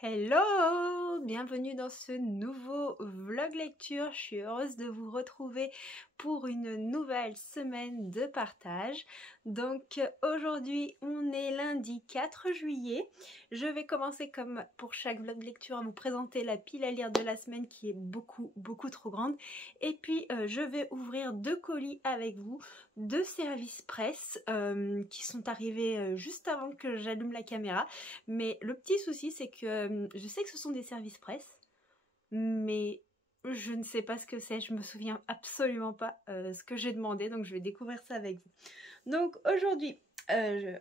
Hello! Bienvenue dans ce nouveau vlog lecture. Je suis heureuse de vous retrouver pour une nouvelle semaine de partage. Donc aujourd'hui, on est lundi 4 juillet. Je vais commencer comme pour chaque vlog lecture à vous présenter la pile à lire de la semaine qui est beaucoup trop grande. Et puis je vais ouvrir 2 colis avec vous, 2 services presse qui sont arrivés juste avant que j'allume la caméra. Mais le petit souci, c'est que je sais que ce sont des services presse, mais je ne sais pas ce que c'est, je me souviens absolument pas ce que j'ai demandé, donc je vais découvrir ça avec vous. Donc aujourd'hui, je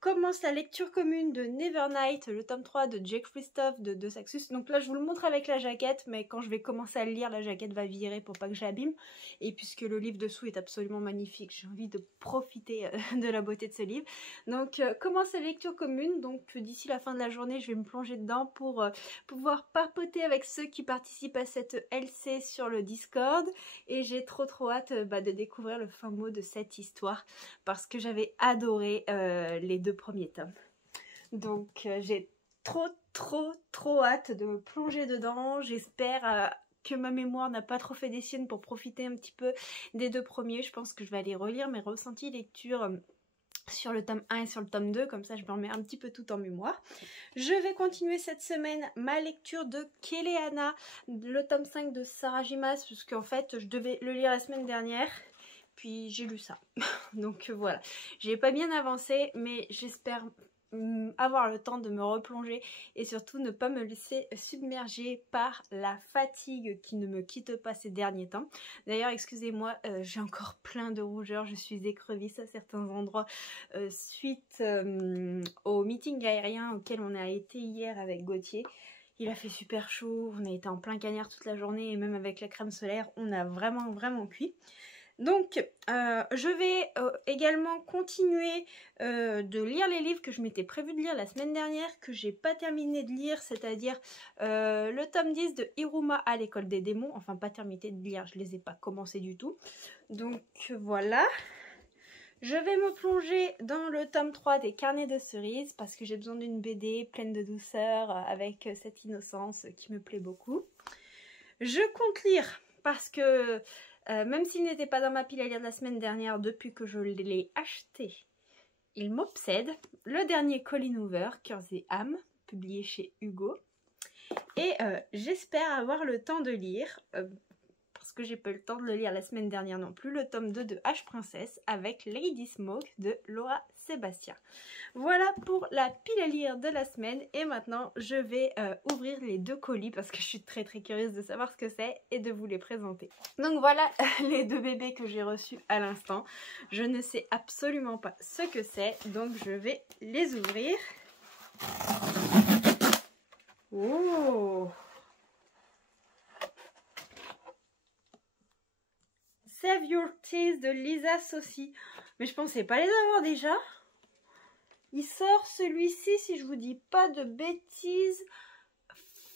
commence la lecture commune de Nevernight, le tome 3 de Jake Christophe de Saxus. Donc là je vous le montre avec la jaquette, mais quand je vais commencer à le lire, la jaquette va virer pour pas que j'abîme. Et puisque le livre dessous est absolument magnifique, j'ai envie de profiter de la beauté de ce livre. Donc commence la lecture commune, donc d'ici la fin de la journée je vais me plonger dedans pour pouvoir papoter avec ceux qui participent à cette LC sur le Discord. Et j'ai trop hâte de découvrir le fin mot de cette histoire, parce que j'avais adoré les 2 premiers tomes. Donc j'ai trop hâte de me plonger dedans. J'espère que ma mémoire n'a pas trop fait des siennes pour profiter un petit peu des 2 premiers. Je pense que je vais aller relire mes ressentis lecture sur le tome 1 et sur le tome 2, comme ça je me remets un petit peu tout en mémoire. Je vais continuer cette semaine ma lecture de Keleana, le tome 5 de Sarah Jimas, puisqu'en fait je devais le lire la semaine dernière, puis j'ai lu ça. Donc voilà, j'ai pas bien avancé, mais j'espère avoir le temps de me replonger et surtout ne pas me laisser submerger par la fatigue qui ne me quitte pas ces derniers temps. D'ailleurs, excusez-moi, j'ai encore plein de rougeurs, je suis écrevisse à certains endroits suite au meeting aérien auquel on a été hier avec Gauthier. Il a fait super chaud, on a été en plein cagnard toute la journée et même avec la crème solaire, on a vraiment cuit. Donc je vais également continuer de lire les livres que je m'étais prévu de lire la semaine dernière, que j'ai pas terminé de lire, c'est-à-dire le tome 10 de Iruma à l'école des démons. Enfin pas terminé de lire, je les ai pas commencés du tout. Donc voilà. Je vais me plonger dans le tome 3 des Carnets de cerises parce que j'ai besoin d'une BD pleine de douceur avec cette innocence qui me plaît beaucoup. Je compte lire parce que même s'il n'était pas dans ma pile à lire de la semaine dernière, depuis que je l'ai acheté, il m'obsède. Le dernier Colleen Hoover, Cœurs et âmes, publié chez Hugo. Et j'espère avoir le temps de lire, parce que j'ai pas eu le temps de le lire la semaine dernière non plus, le tome 2 de H Princess avec Lady Smoke de Laura Sébastien. Voilà pour la pile à lire de la semaine, et maintenant je vais ouvrir les 2 colis parce que je suis très curieuse de savoir ce que c'est et de vous les présenter. Donc voilà les 2 bébés que j'ai reçus à l'instant. Je ne sais absolument pas ce que c'est, donc je vais les ouvrir. Oh! Save Your Tears de Lisa Saucy. Mais je pensais pas les avoir déjà. Il sort celui-ci, si je vous dis pas de bêtises,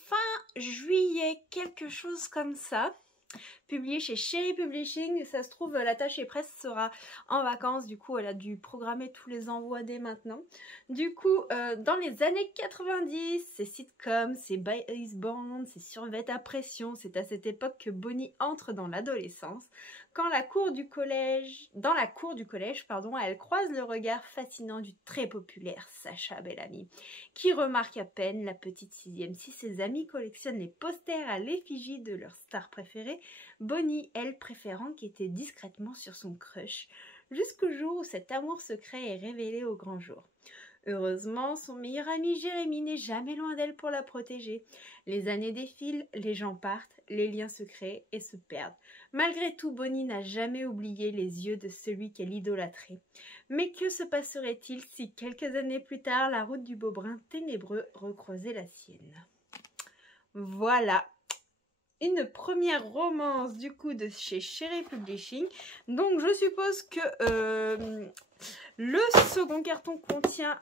fin juillet, quelque chose comme ça. Publié chez Cherry Publishing. Ça se trouve, l'attachée presse sera en vacances. Du coup, elle a dû programmer tous les envois dès maintenant. Du coup, dans les années 90, c'est sitcom, c'est boys band, c'est survêt à pression. C'est à cette époque que Bonnie entre dans l'adolescence. Quand dans la cour du collège, elle croise le regard fascinant du très populaire Sacha Bellamy, qui remarque à peine la petite 6e. Si ses amis collectionnent les posters à l'effigie de leur star préférée, Bonnie, elle, préfère enquêter discrètement sur son crush, jusqu'au jour où cet amour secret est révélé au grand jour. Heureusement, son meilleur ami Jérémy n'est jamais loin d'elle pour la protéger. Les années défilent, les gens partent, les liens se créent et se perdent. Malgré tout, Bonnie n'a jamais oublié les yeux de celui qu'elle idolâtrait. Mais que se passerait-il si, quelques années plus tard, la route du Beaubrun ténébreux recroisait la sienne? Voilà, une première romance du coup de chez Cherry Publishing. Donc je suppose que le second carton contient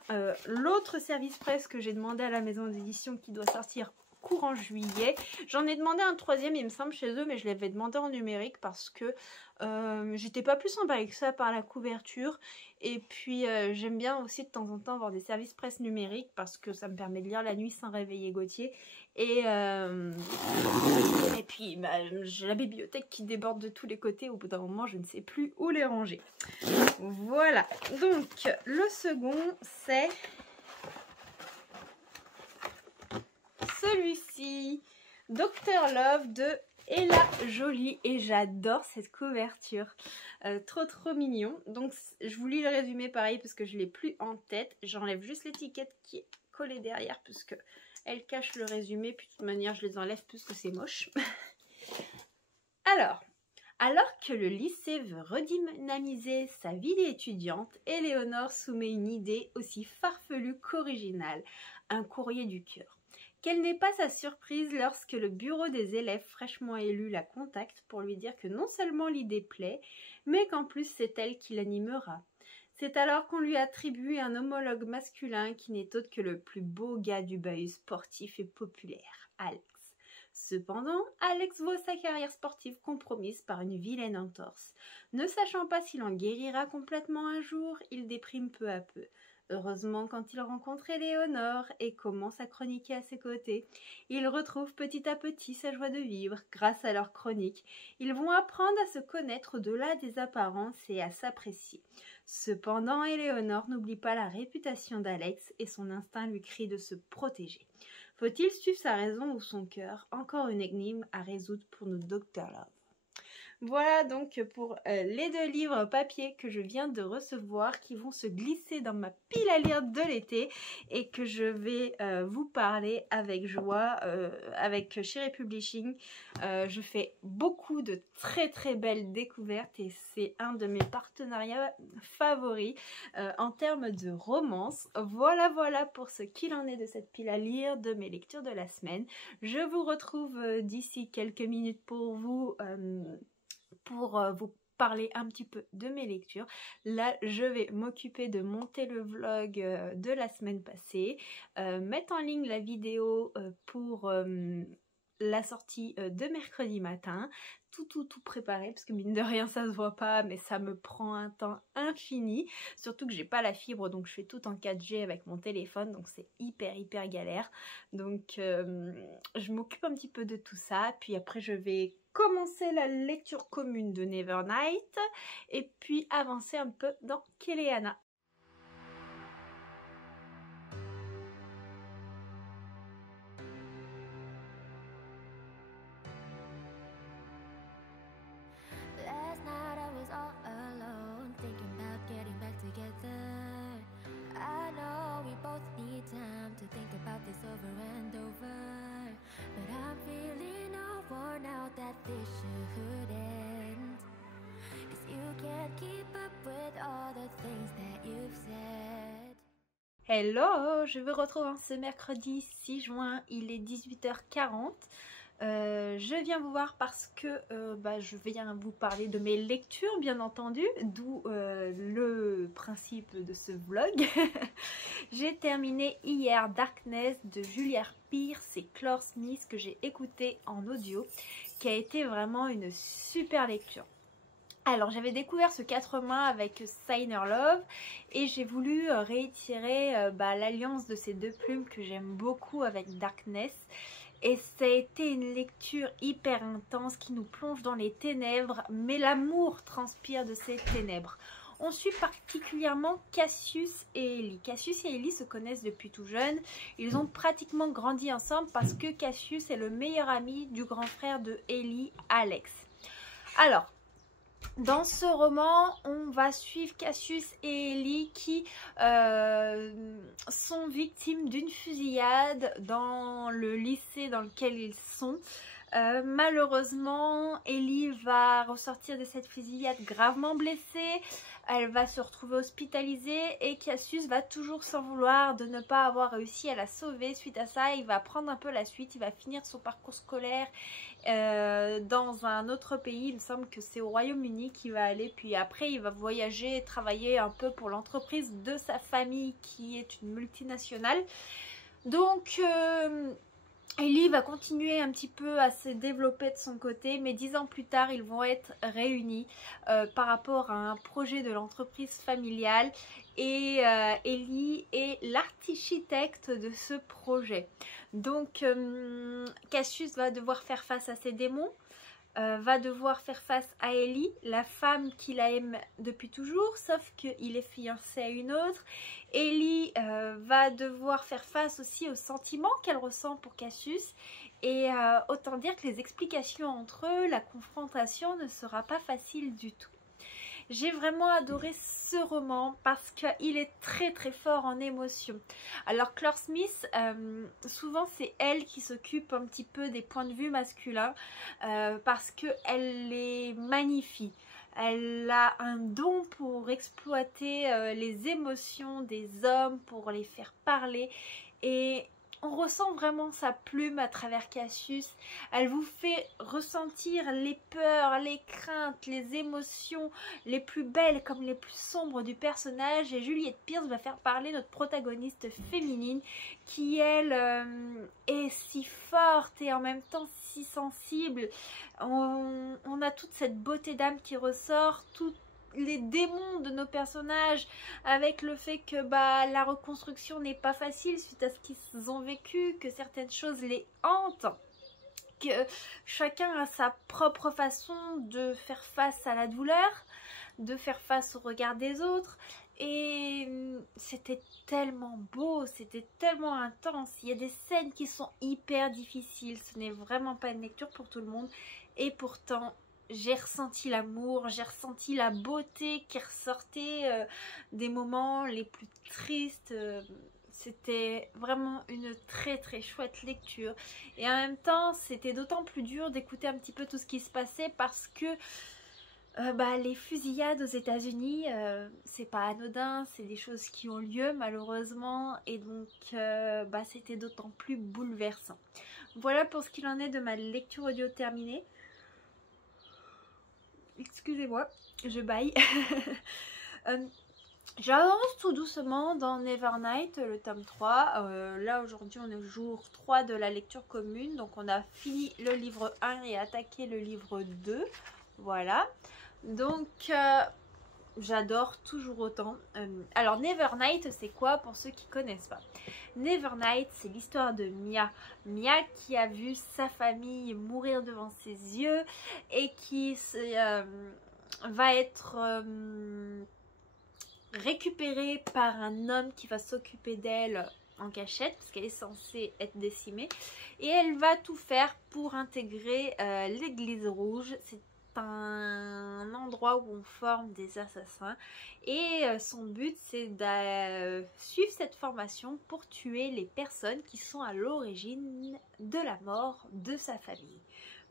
l'autre service presse que j'ai demandé à la maison d'édition qui doit sortir courant juillet. J'en ai demandé un troisième, il me semble, chez eux, mais je l'avais demandé en numérique parce que j'étais pas plus emballée que ça par la couverture. Et puis j'aime bien aussi de temps en temps avoir des services presse numériques parce que ça me permet de lire la nuit sans réveiller Gauthier. Et puis bah, j'ai la bibliothèque qui déborde de tous les côtés. Au bout d'un moment, je ne sais plus où les ranger. Voilà. Donc le second, c'est celui-ci, Dr Love de Ella Jolie, et j'adore cette couverture, trop mignon. Donc je vous lis le résumé pareil parce que je l'ai plus en tête. J'enlève juste l'étiquette qui est collée derrière puisque elle cache le résumé, puis de toute manière je les enlève puisque c'est moche. Alors que le lycée veut redynamiser sa vie d'étudiante, Éléonore soumet une idée aussi farfelue qu'originale, un courrier du cœur. Quelle n'est pas sa surprise lorsque le bureau des élèves fraîchement élus la contacte pour lui dire que non seulement l'idée plaît, mais qu'en plus c'est elle qui l'animera. C'est alors qu'on lui attribue un homologue masculin qui n'est autre que le plus beau gars du bahut sportif et populaire, Alex. Cependant, Alex voit sa carrière sportive compromise par une vilaine entorse. Ne sachant pas s'il en guérira complètement un jour, il déprime peu à peu. Heureusement, quand il rencontre Éléonore et commence à chroniquer à ses côtés, il retrouve petit à petit sa joie de vivre grâce à leur chronique. Ils vont apprendre à se connaître au-delà des apparences et à s'apprécier. Cependant, Éléonore n'oublie pas la réputation d'Alex et son instinct lui crie de se protéger. Faut-il suivre sa raison ou son cœur? Encore une énigme à résoudre pour nos Dr Love. Voilà donc pour les deux livres papier que je viens de recevoir, qui vont se glisser dans ma pile à lire de l'été et que je vais vous parler avec joie avec Cherry Publishing. Je fais beaucoup de très belles découvertes et c'est un de mes partenariats favoris en termes de romance. Voilà pour ce qu'il en est de cette pile à lire, de mes lectures de la semaine. Je vous retrouve d'ici quelques minutes pour vous parler un petit peu de mes lectures. Là, je vais m'occuper de monter le vlog de la semaine passée, mettre en ligne la vidéo pour la sortie de mercredi matin, tout préparé, parce que mine de rien ça se voit pas, mais ça me prend un temps infini, surtout que j'ai pas la fibre, donc je fais tout en 4G avec mon téléphone, donc c'est hyper galère. Donc je m'occupe un petit peu de tout ça, puis après je vais commencer la lecture commune de Nevernight et puis avancer un peu dans Kéléana. Hello, je vous retrouve ce mercredi 6 juin, il est 18h40. Je viens vous voir parce que je viens vous parler de mes lectures, bien entendu, d'où le principe de ce vlog. J'ai terminé hier Darkness de Julia Pierce et Clore Smith, que j'ai écouté en audio, qui a été vraiment une super lecture. Alors j'avais découvert ce 4 mains avec Signer Love et j'ai voulu réitérer l'alliance de ces deux plumes que j'aime beaucoup avec Darkness. Et ça a été une lecture hyper intense qui nous plonge dans les ténèbres, mais l'amour transpire de ces ténèbres. On suit particulièrement Cassius et Ellie. Cassius et Ellie se connaissent depuis tout jeune. Ils ont pratiquement grandi ensemble parce que Cassius est le meilleur ami du grand frère de Ellie, Alex. Alors, dans ce roman, on va suivre Cassius et Ellie qui sont victimes d'une fusillade dans le lycée dans lequel ils sont. Malheureusement, Ellie va ressortir de cette fusillade gravement blessée. Elle va se retrouver hospitalisée et Cassius va toujours s'en vouloir de ne pas avoir réussi à la sauver. Suite à ça, il va prendre un peu la suite, il va finir son parcours scolaire dans un autre pays. Il me semble que c'est au Royaume-Uni qu'il va aller, puis après il va voyager et travailler un peu pour l'entreprise de sa famille qui est une multinationale. Donc Ellie va continuer un petit peu à se développer de son côté, mais 10 ans plus tard, ils vont être réunis par rapport à un projet de l'entreprise familiale et Ellie est l'architecte de ce projet. Donc Cassius va devoir faire face à ses démons. Va devoir faire face à Ellie, la femme qu'il aime depuis toujours, sauf qu'il est fiancé à une autre. Ellie va devoir faire face aussi aux sentiments qu'elle ressent pour Cassius. Et autant dire que les explications entre eux, la confrontation ne sera pas facile du tout. J'ai vraiment adoré ce roman parce qu'il est très très fort en émotion. Alors Claire Smith, souvent c'est elle qui s'occupe un petit peu des points de vue masculins parce qu'elle les magnifie. Elle a un don pour exploiter les émotions des hommes, pour les faire parler et on ressent vraiment sa plume à travers Cassius. Elle vous fait ressentir les peurs, les craintes, les émotions les plus belles comme les plus sombres du personnage. Et Juliette Pearce va faire parler notre protagoniste féminine qui, elle, est si forte et en même temps si sensible. On a toute cette beauté d'âme qui ressort, toute les démons de nos personnages avec le fait que la reconstruction n'est pas facile suite à ce qu'ils ont vécu, que certaines choses les hantent, que chacun a sa propre façon de faire face à la douleur, de faire face au regard des autres. Et c'était tellement beau, c'était tellement intense. Il y a des scènes qui sont hyper difficiles, ce n'est vraiment pas une lecture pour tout le monde et pourtant j'ai ressenti l'amour, j'ai ressenti la beauté qui ressortait des moments les plus tristes. C'était vraiment une très très chouette lecture. Et en même temps, c'était d'autant plus dur d'écouter un petit peu tout ce qui se passait parce que les fusillades aux États-Unis, c'est pas anodin, c'est des choses qui ont lieu malheureusement. Et donc, c'était d'autant plus bouleversant. Voilà pour ce qu'il en est de ma lecture audio terminée. Excusez-moi, je baille. J'avance tout doucement dans Nevernight, le tome 3. Là aujourd'hui on est au jour 3 de la lecture commune. Donc on a fini le livre 1 et attaqué le livre 2. Voilà. Donc j'adore toujours autant. Alors Nevernight c'est quoi pour ceux qui connaissent pas? Nevernight c'est l'histoire de Mia. Mia qui a vu sa famille mourir devant ses yeux et qui va être récupérée par un homme qui va s'occuper d'elle en cachette parce qu'elle est censée être décimée et elle va tout faire pour intégrer l'église rouge. C'est un endroit où on forme des assassins et son but c'est de suivre cette formation pour tuer les personnes qui sont à l'origine de la mort de sa famille.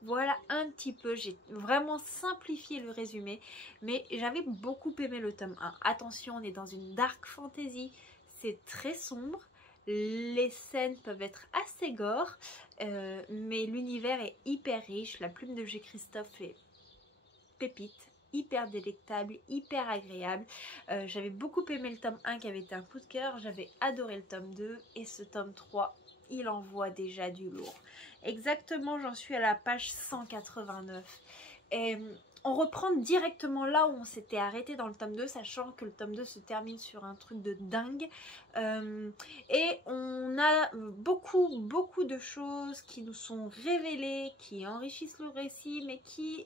Voilà un petit peu, j'ai vraiment simplifié le résumé, mais j'avais beaucoup aimé le tome 1. Attention, on est dans une dark fantasy, c'est très sombre, les scènes peuvent être assez gore, mais l'univers est hyper riche, la plume de G. Christophe est pépite, hyper délectable, hyper agréable. J'avais beaucoup aimé le tome 1 qui avait été un coup de cœur, j'avais adoré le tome 2 et ce tome 3 il envoie déjà du lourd. Exactement, j'en suis à la page 189 et on reprend directement là où on s'était arrêté dans le tome 2, sachant que le tome 2 se termine sur un truc de dingue. Et on a beaucoup de choses qui nous sont révélées, qui enrichissent le récit, mais qui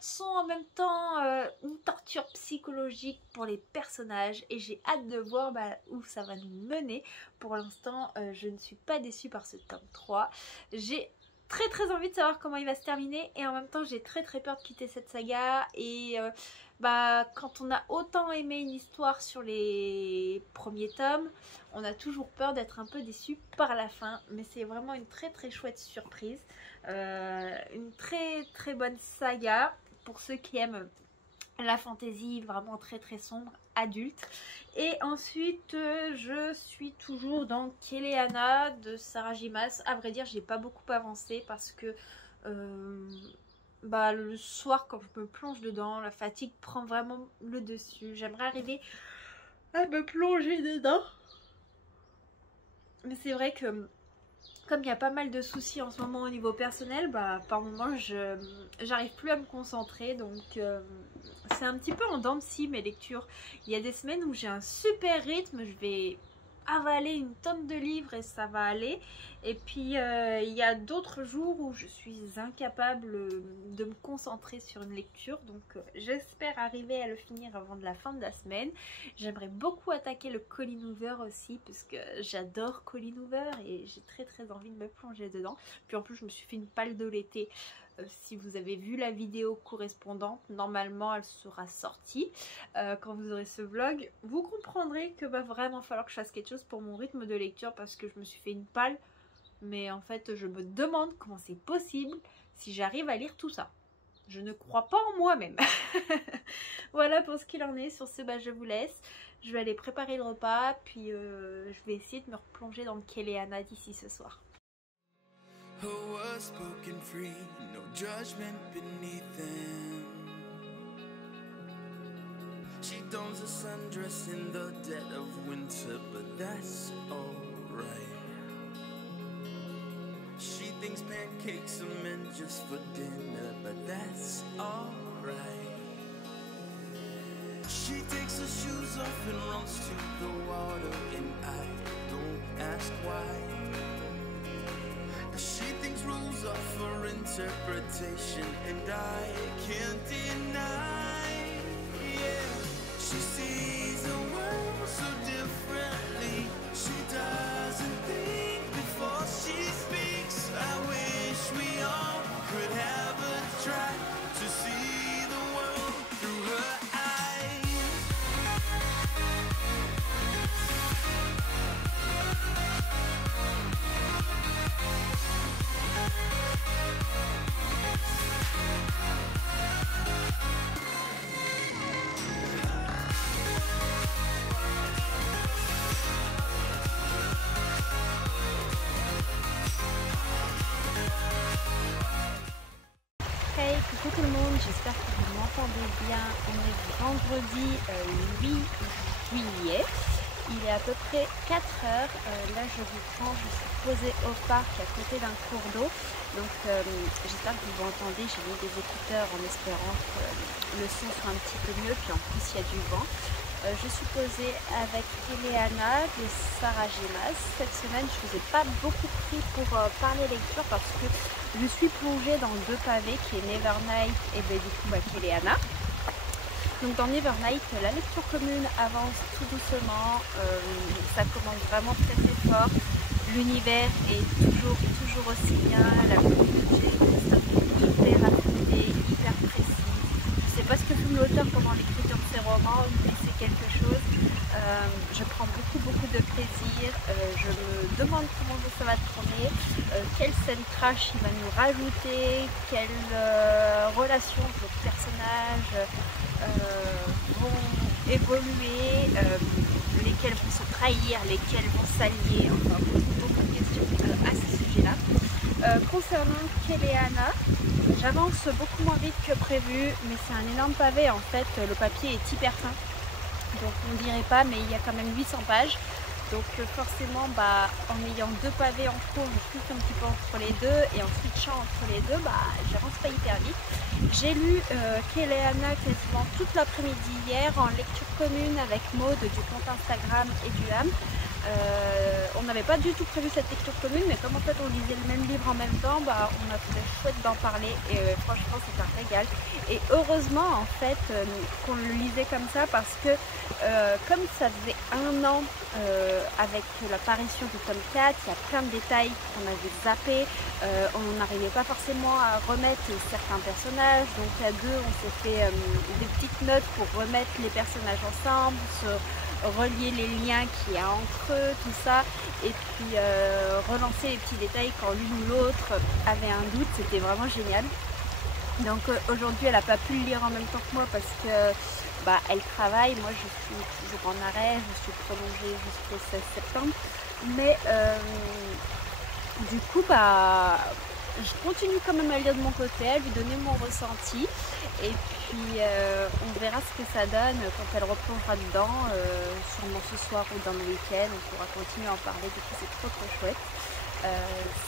sont en même temps une torture psychologique pour les personnages. Et j'ai hâte de voir où ça va nous mener. Pour l'instant, je ne suis pas déçue par ce tome 3. J'ai très envie de savoir comment il va se terminer et en même temps j'ai très peur de quitter cette saga et quand on a autant aimé une histoire sur les premiers tomes, on a toujours peur d'être un peu déçu par la fin, mais c'est vraiment une très chouette surprise, une très bonne saga pour ceux qui aiment la fantaisie vraiment très sombre, adulte. Et ensuite je suis toujours dans Keleana de Sarah J. Maas. À vrai dire j'ai pas beaucoup avancé parce que le soir quand je me plonge dedans la fatigue prend vraiment le dessus. J'aimerais arriver à me plonger dedans, mais c'est vrai que comme il y a pas mal de soucis en ce moment au niveau personnel, bah par moment j'arrive plus à me concentrer, donc c'est un petit peu en dents de scie mes lectures. Il y a des semaines où j'ai un super rythme, je vais avaler une tonne de livres et ça va aller, et puis il y a d'autres jours où je suis incapable de me concentrer sur une lecture, donc j'espère arriver à le finir avant de la fin de la semaine. J'aimerais beaucoup attaquer le Colleen Hoover aussi parce que j'adore Colleen Hoover et j'ai très envie de me plonger dedans. Puis en plus je me suis fait une palle de l'été. Si vous avez vu la vidéo correspondante, normalement elle sera sortie quand vous aurez ce vlog. Vous comprendrez que va vraiment falloir que je fasse quelque chose pour mon rythme de lecture parce que je me suis fait une palle. Mais en fait je me demande comment c'est possible si j'arrive à lire tout ça. Je ne crois pas en moi-même. Voilà pour ce qu'il en est. Sur ce, bah, je vous laisse. Je vais aller préparer le repas, puis je vais essayer de me replonger dans Kéléana d'ici ce soir. Her words spoken free, no judgment beneath them. She dons a sundress in the dead of winter, but that's alright. She thinks pancakes are meant just for dinner, but that's alright. She takes her shoes off and runs to the water, and I don't ask why. She thinks rules are for interpretation, and I can't deny. Yeah, she sees the world so differently. She doesn't think before she speaks. I wish we all could have a try to see the world through her eyes. Hey, coucou tout le monde, j'espère que vous m'entendez bien. On est vendredi 8 juillet. Il est à peu près 4 heures. Là je vous prends, je suis posée au parc à côté d'un cours d'eau. Donc j'espère que vous m'entendez. J'ai mis des écouteurs en espérant que le son soit un petit peu mieux. Puis en plus il y a du vent. Je suis posée avec Kéléana de Sarah Gemas. Cette semaine, je ne vous ai pas beaucoup pris pour parler lecture parce que je suis plongée dans 2 pavés qui est Nevernight et ben, du coup Kéléana. Donc dans Nevernight, la lecture commune avance tout doucement. Ça commence vraiment très fort. L'univers est toujours aussi bien. La communauté est hyper affinée, hyper précise. Je ne sais pas ce que fait l'auteur pendant l'écriture de ses romans, mais c'est quelque chose. Je prends beaucoup de plaisir. Je me demande comment ça va tourner, quelle scène trash il va nous rajouter, quelle relation de personnages vont évoluer, lesquels vont se trahir, lesquels vont s'allier, enfin beaucoup de questions à ce sujet-là. Concernant Kéléana, j'avance beaucoup moins vite que prévu, mais c'est un énorme pavé en fait, le papier est hyper fin, donc on dirait pas, mais il y a quand même 800 pages. Donc forcément, en ayant 2 pavés en cours, je clique un petit peu entre les deux et en switchant entre les deux, j'avance pas hyper vite. J'ai lu Kéléana quasiment toute l'après-midi hier en lecture commune avec Maud du compte Instagram et du Ham. On n'avait pas du tout prévu cette lecture commune, mais comme en fait on lisait le même livre en même temps, on a trouvé chouette d'en parler et franchement c'est un régal. Et heureusement en fait qu'on le lisait comme ça parce que comme ça faisait 1 an avec l'apparition du tome 4, il y a plein de détails qu'on avait zappés, on n'arrivait pas forcément à remettre certains personnages, donc à 2 on s'est fait des petites notes pour remettre les personnages ensemble, relier les liens qu'il y a entre eux, tout ça, et puis relancer les petits détails quand l'une ou l'autre avait un doute, c'était vraiment génial. Donc aujourd'hui elle n'a pas pu le lire en même temps que moi parce que elle travaille, moi je suis toujours en arrêt, je suis prolongée jusqu'au 16 septembre, mais du coup je continue quand même à lire de mon côté, à lui donner mon ressenti, et puis on verra ce que ça donne quand elle replongera dedans, sûrement ce soir ou dans le week-end, on pourra continuer à en parler, du coup c'est trop chouette.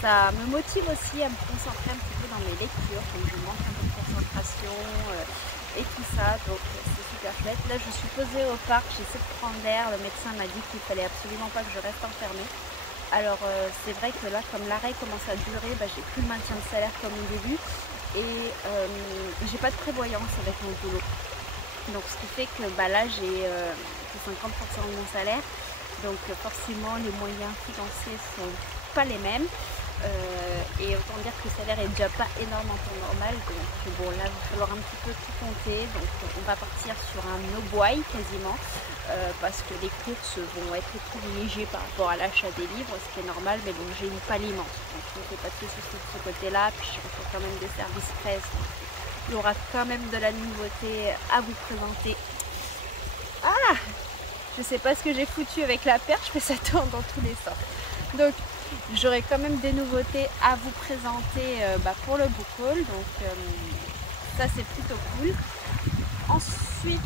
Ça me motive aussi à me concentrer un petit peu dans mes lectures, comme je manque un peu de concentration et tout ça, donc c'est super chouette. Là je suis posée au parc, j'essaie de prendre l'air, le médecin m'a dit qu'il fallait absolument pas que je reste enfermée. Alors c'est vrai que là comme l'arrêt commence à durer, j'ai plus le maintien de salaire comme au début et j'ai pas de prévoyance avec mon boulot. Donc ce qui fait que là j'ai que 50% de mon salaire, donc forcément les moyens financiers sont pas les mêmes et autant dire que le salaire est déjà pas énorme en temps normal, donc bon là il va falloir un petit peu tout compter, donc on va partir sur un no-buy quasiment parce que les courses vont être privilégiées par rapport à l'achat des livres, ce qui est normal, mais bon j'ai une palliement, donc je ne fais pas de soucis de ce côté là, puis je fais quand même des services presse, donc il y aura quand même de la nouveauté à vous présenter. Ah, je sais pas ce que j'ai foutu avec la perche, mais ça tourne dans tous les sens. Donc j'aurai quand même des nouveautés à vous présenter pour le book haul, donc ça c'est plutôt cool. Ensuite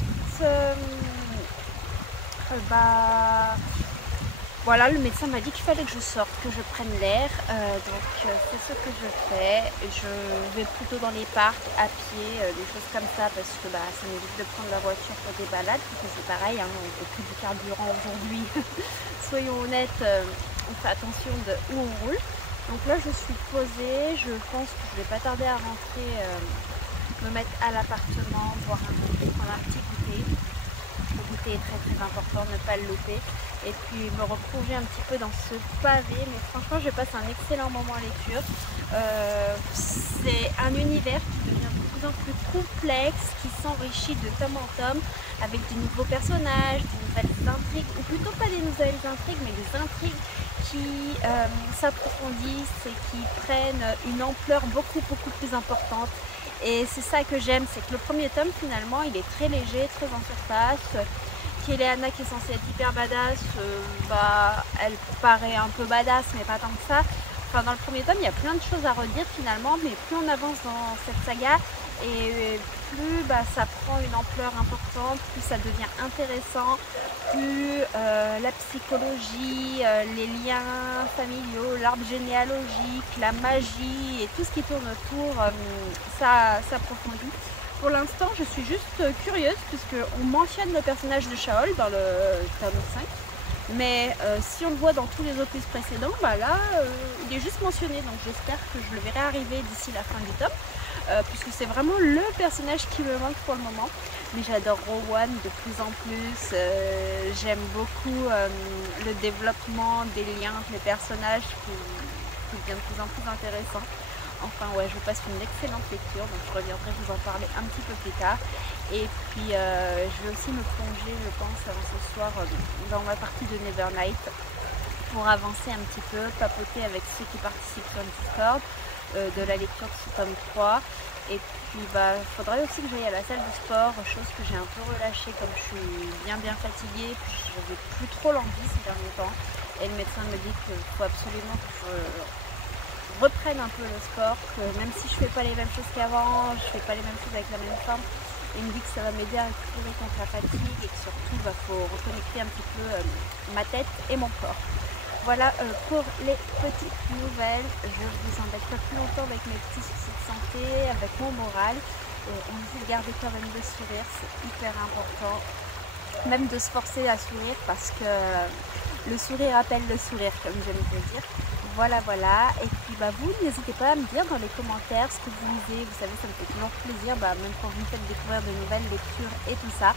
voilà, le médecin m'a dit qu'il fallait que je sorte, que je prenne l'air, donc c'est ce que je fais. Je vais plutôt dans les parcs, à pied, des choses comme ça, parce que ça m'évite de prendre la voiture pour des balades, parce que c'est pareil, hein, au prix du carburant aujourd'hui, soyons honnêtes, on fait attention de où on roule. Donc là je suis posée, je pense que je vais pas tarder à rentrer, me mettre à l'appartement, boire un goûter, prendre un petit goûter. Le goûter est très important, ne pas le louper. Et puis me replonger un petit peu dans ce pavé, mais franchement je passe un excellent moment à lecture. C'est un univers qui devient de plus en plus complexe, qui s'enrichit de tome en tome, avec de nouveaux personnages, de nouvelles intrigues, ou plutôt pas des nouvelles intrigues, mais des intrigues qui s'approfondissent et qui prennent une ampleur beaucoup plus importante. Et c'est ça que j'aime, c'est que le premier tome finalement il est très léger, très en surface. Keleana qui est censée être hyper badass, elle paraît un peu badass mais pas tant que ça. Enfin, dans le premier tome il y a plein de choses à redire finalement, mais plus on avance dans cette saga et plus ça prend une ampleur importante, plus ça devient intéressant, plus la psychologie, les liens familiaux, l'arbre généalogique, la magie et tout ce qui tourne autour, ça s'approfondit. Pour l'instant, je suis juste curieuse puisqu'on mentionne le personnage de Shaol dans le tome 5. Mais si on le voit dans tous les opus précédents, là, il est juste mentionné. Donc j'espère que je le verrai arriver d'ici la fin du tome. Puisque c'est vraiment le personnage qui me manque pour le moment. Mais j'adore Rowan de plus en plus. J'aime beaucoup le développement des liens entre les personnages qui devient de plus en plus intéressant. Enfin ouais, je passe une excellente lecture, donc je reviendrai vous en parler un petit peu plus tard. Et puis je vais aussi me plonger, je pense, avant ce soir dans ma partie de Nevernight pour avancer un petit peu, papoter avec ceux qui participent sur le Discord de la lecture de ce tome 3. Et puis il faudrait aussi que j'aille à la salle de sport, chose que j'ai un peu relâchée comme je suis bien fatiguée, puis j'avais plus trop l'envie ces derniers temps. Et le médecin me dit qu'il faut absolument que je reprenne un peu le sport, que même si je fais pas les mêmes choses qu'avant, je fais pas les mêmes choses avec la même forme, il me dit que ça va m'aider à récupérer contre la fatigue et que surtout il faut reconnecter un petit peu ma tête et mon corps. Voilà pour les petites nouvelles. Je vous embête pas plus longtemps avec mes petits soucis de santé, avec mon moral. On essaie de garder quand même le sourire, c'est hyper important. Même de se forcer à sourire parce que le sourire appelle le sourire, comme j'aime le dire. Voilà. Et puis vous, n'hésitez pas à me dire dans les commentaires ce que vous lisez. Vous savez, ça me fait toujours plaisir, même quand vous me faites découvrir de nouvelles lectures et tout ça.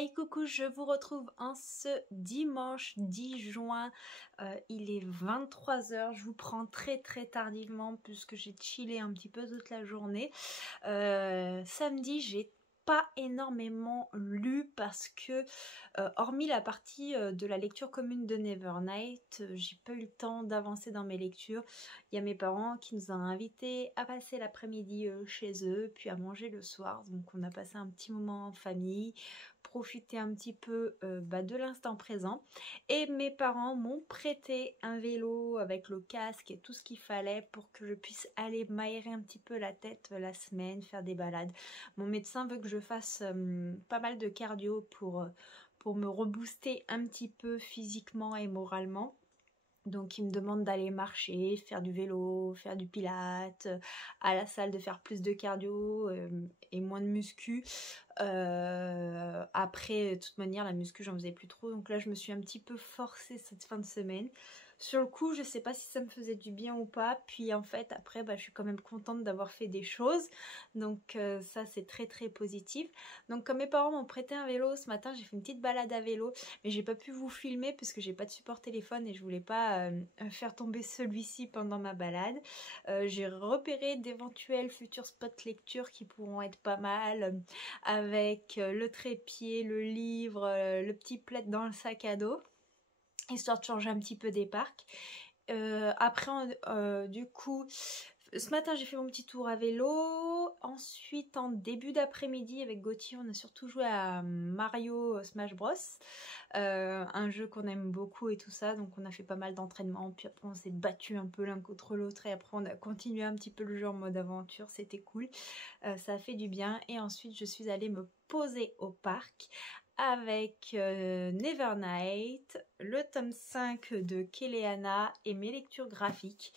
Hey coucou, je vous retrouve en ce dimanche 10 juin, il est 23h, je vous prends très tardivement puisque j'ai chillé un petit peu toute la journée. Samedi, j'ai pas énormément lu parce que hormis la partie de la lecture commune de Nevernight, j'ai pas eu le temps d'avancer dans mes lectures. Il y a mes parents qui nous ont invités à passer l'après-midi chez eux, puis à manger le soir. Donc on a passé un petit moment en famille, profiter un petit peu de l'instant présent. Et mes parents m'ont prêté un vélo avec le casque et tout ce qu'il fallait pour que je puisse aller m'aérer un petit peu la tête la semaine, faire des balades. Mon médecin veut que je fasse pas mal de cardio pour me rebooster un petit peu physiquement et moralement. Donc il me demande d'aller marcher, faire du vélo, faire du pilates, à la salle de faire plus de cardio et moins de muscu. Après, de toute manière, la muscu, j'en faisais plus trop. Donc là, je me suis un petit peu forcée cette fin de semaine. Sur le coup, je sais pas si ça me faisait du bien ou pas. Puis en fait, après, je suis quand même contente d'avoir fait des choses. Donc ça, c'est très positif. Donc comme mes parents m'ont prêté un vélo ce matin, j'ai fait une petite balade à vélo. Mais j'ai pas pu vous filmer puisque j'ai pas de support téléphone et je voulais pas faire tomber celui-ci pendant ma balade. J'ai repéré d'éventuels futurs spots lecture qui pourront être pas mal. Avec le trépied, le livre, le petit plaid dans le sac à dos, histoire de changer un petit peu des parcs. Après, du coup, ce matin j'ai fait mon petit tour à vélo. Ensuite, en début d'après-midi avec Gauthier, on a surtout joué à Mario Smash Bros, un jeu qu'on aime beaucoup et tout ça. Donc on a fait pas mal d'entraînement, puis après on s'est battu un peu l'un contre l'autre et après on a continué un petit peu le jeu en mode aventure. C'était cool, ça a fait du bien. Et ensuite je suis allée me poser au parc avec Nevernight, le tome 5 de Keleana et mes lectures graphiques.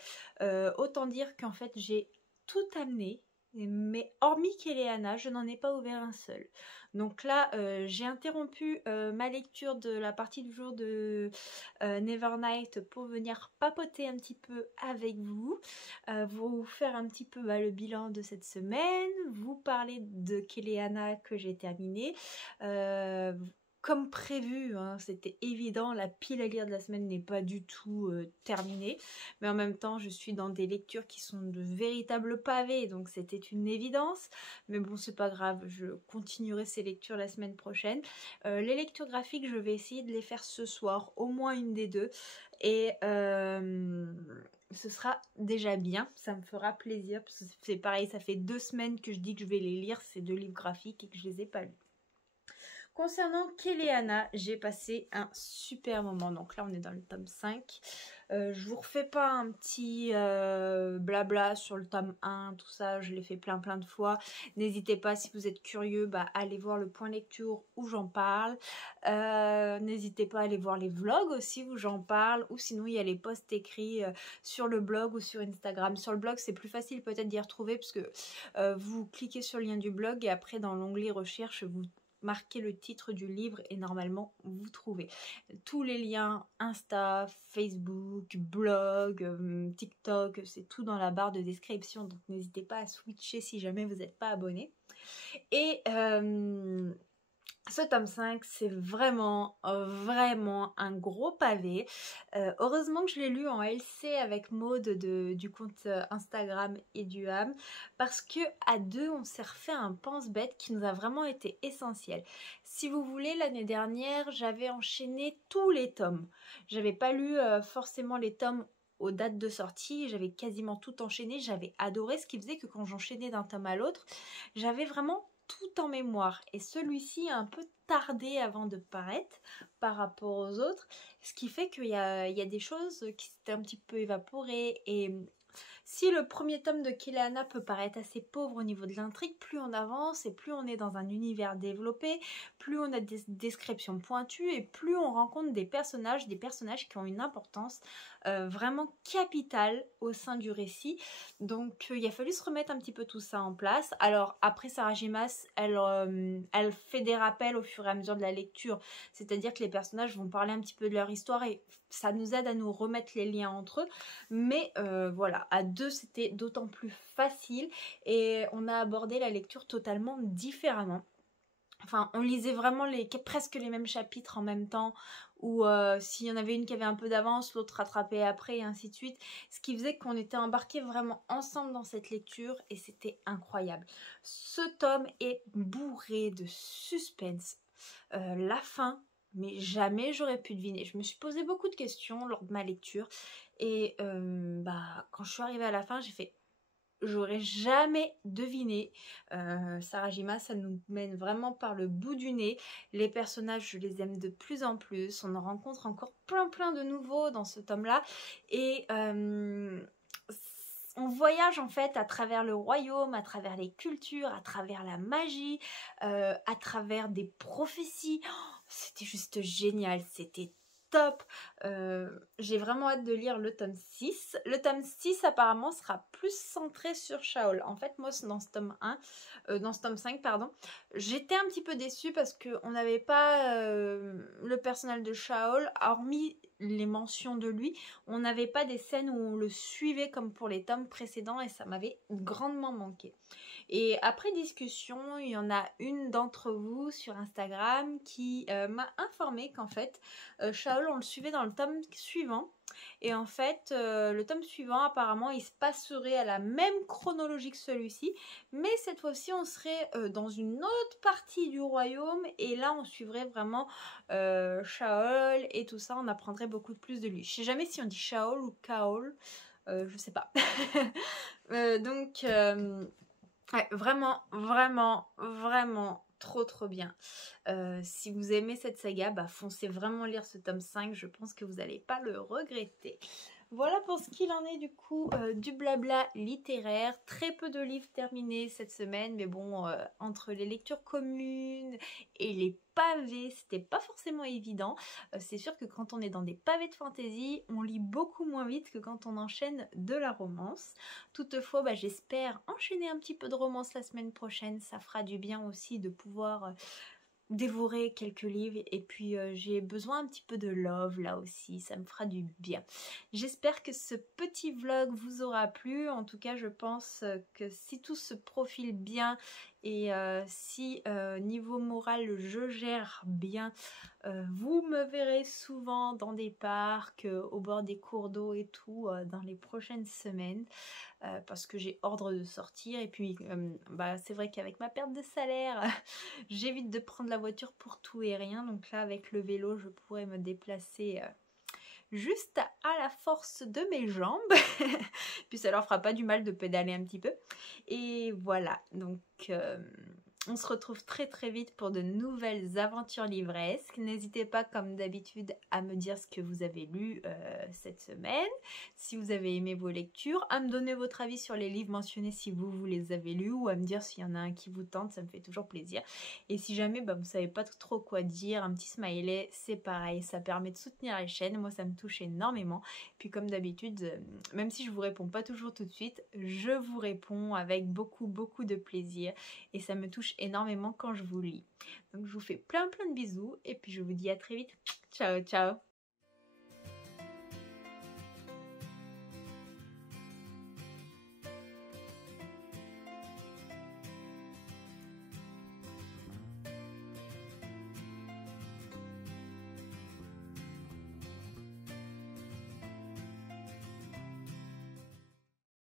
Autant dire qu'en fait j'ai tout amené, mais hormis Keleana, je n'en ai pas ouvert un seul. Donc là, j'ai interrompu ma lecture de la partie du jour de Nevernight pour venir papoter un petit peu avec vous, vous faire un petit peu le bilan de cette semaine, vous parler de Keleana que j'ai terminé. Comme prévu, hein, c'était évident, la pile à lire de la semaine n'est pas du tout terminée, mais en même temps je suis dans des lectures qui sont de véritables pavés, donc c'était une évidence, mais bon c'est pas grave, je continuerai ces lectures la semaine prochaine. Les lectures graphiques, je vais essayer de les faire ce soir, au moins une des deux, et ce sera déjà bien, ça me fera plaisir, parce que c'est pareil, ça fait 2 semaines que je dis que je vais les lire, ces 2 livres graphiques, et que je les ai pas lus. Concernant Keleana, j'ai passé un super moment. Donc là, on est dans le tome 5. Je vous refais pas un petit blabla sur le tome 1, tout ça. Je l'ai fait plein de fois. N'hésitez pas, si vous êtes curieux, allez voir le point lecture où j'en parle. N'hésitez pas à aller voir les vlogs aussi où j'en parle. Ou sinon, il y a les posts écrits sur le blog ou sur Instagram. Sur le blog, c'est plus facile peut-être d'y retrouver parce que vous cliquez sur le lien du blog et après, dans l'onglet recherche, vous marquez le titre du livre et normalement vous trouvez tous les liens Insta, Facebook, blog, TikTok, c'est tout dans la barre de description, donc n'hésitez pas à switcher si jamais vous n'êtes pas abonné. Et ce tome 5, c'est vraiment un gros pavé. Heureusement que je l'ai lu en LC avec Maud du compte Instagram et du Ham, parce que à deux, on s'est refait un pense-bête qui nous a vraiment été essentiel. Si vous voulez, l'année dernière, j'avais enchaîné tous les tomes. J'avais pas lu forcément les tomes aux dates de sortie, j'avais quasiment tout enchaîné, j'avais adoré, ce qui faisait que quand j'enchaînais d'un tome à l'autre, j'avais vraiment tout en mémoire, et celui-ci a un peu tardé avant de paraître par rapport aux autres, ce qui fait qu'il y a des choses qui s'étaient un petit peu évaporées. Et si le premier tome de Keleana peut paraître assez pauvre au niveau de l'intrigue, plus on avance et plus on est dans un univers développé, plus on a des descriptions pointues et plus on rencontre des personnages qui ont une importance vraiment capitale au sein du récit. Donc il a fallu se remettre un petit peu tout ça en place. Alors après, Sarah J. Maas, elle fait des rappels au fur et à mesure de la lecture, c'est-à-dire que les personnages vont parler un petit peu de leur histoire et ça nous aide à nous remettre les liens entre eux. Mais voilà, à deux c'était d'autant plus facile et on a abordé la lecture totalement différemment. Enfin, on lisait vraiment presque les mêmes chapitres en même temps, ou s'il y en avait une qui avait un peu d'avance, l'autre rattrapait après, et ainsi de suite. Ce qui faisait qu'on était embarqués vraiment ensemble dans cette lecture, et c'était incroyable. Ce tome est bourré de suspense. La fin, mais jamais j'aurais pu deviner. Je me suis posé beaucoup de questions lors de ma lecture, et quand je suis arrivée à la fin, j'ai fait... J'aurais jamais deviné. Sarajima, ça nous mène vraiment par le bout du nez. Les personnages, je les aime de plus en plus. On en rencontre encore plein de nouveaux dans ce tome-là. Et on voyage en fait à travers le royaume, à travers les cultures, à travers la magie, à travers des prophéties. Oh, c'était juste génial, c'était top. J'ai vraiment hâte de lire le tome 6. Le tome 6 apparemment sera plus centré sur Shaol. En fait, moi dans ce tome 1, dans ce tome 5, pardon, j'étais un petit peu déçue parce qu'on n'avait pas le personnage de Shaol, hormis les mentions de lui, on n'avait pas des scènes où on le suivait comme pour les tomes précédents, et ça m'avait grandement manqué. Et après discussion, il y en a une d'entre vous sur Instagram qui m'a informé qu'en fait, Shaol, on le suivait dans le tome suivant. Et en fait, le tome suivant, apparemment, il se passerait à la même chronologie que celui-ci. Mais cette fois-ci, on serait dans une autre partie du royaume. Et là, on suivrait vraiment Shaol et tout ça. On apprendrait beaucoup plus de lui. Je sais jamais si on dit Shaol ou Kaol. Je sais pas. Donc... ouais, vraiment trop bien. Si vous aimez cette saga, foncez vraiment lire ce tome 5, je pense que vous n'allez pas le regretter. Voilà pour ce qu'il en est du coup du blabla littéraire. Très peu de livres terminés cette semaine, mais bon, entre les lectures communes et les pavés, c'était pas forcément évident. C'est sûr que quand on est dans des pavés de fantaisie, on lit beaucoup moins vite que quand on enchaîne de la romance. Toutefois, j'espère enchaîner un petit peu de romance la semaine prochaine. Ça fera du bien aussi de pouvoir... dévorer quelques livres, et puis j'ai besoin un petit peu de love là aussi, ça me fera du bien. J'espère que ce petit vlog vous aura plu. En tout cas, je pense que si tout se profile bien et si niveau moral je gère bien, vous me verrez souvent dans des parcs, au bord des cours d'eau et tout dans les prochaines semaines. Parce que j'ai ordre de sortir, et puis c'est vrai qu'avec ma perte de salaire j'évite de prendre la voiture pour tout et rien, donc là avec le vélo je pourrais me déplacer juste à la force de mes jambes puis ça leur fera pas du mal de pédaler un petit peu, et voilà. Donc on se retrouve très vite pour de nouvelles aventures livresques. N'hésitez pas comme d'habitude à me dire ce que vous avez lu cette semaine, si vous avez aimé vos lectures, à me donner votre avis sur les livres mentionnés si vous les avez lus, ou à me dire s'il y en a un qui vous tente, ça me fait toujours plaisir. Et si jamais vous savez pas trop quoi dire, un petit smiley, c'est pareil, ça permet de soutenir la chaîne, moi ça me touche énormément. Puis comme d'habitude, même si je vous réponds pas toujours tout de suite, je vous réponds avec beaucoup de plaisir, et ça me touche énormément quand je vous lis. Donc je vous fais plein de bisous, et puis je vous dis à très vite. Ciao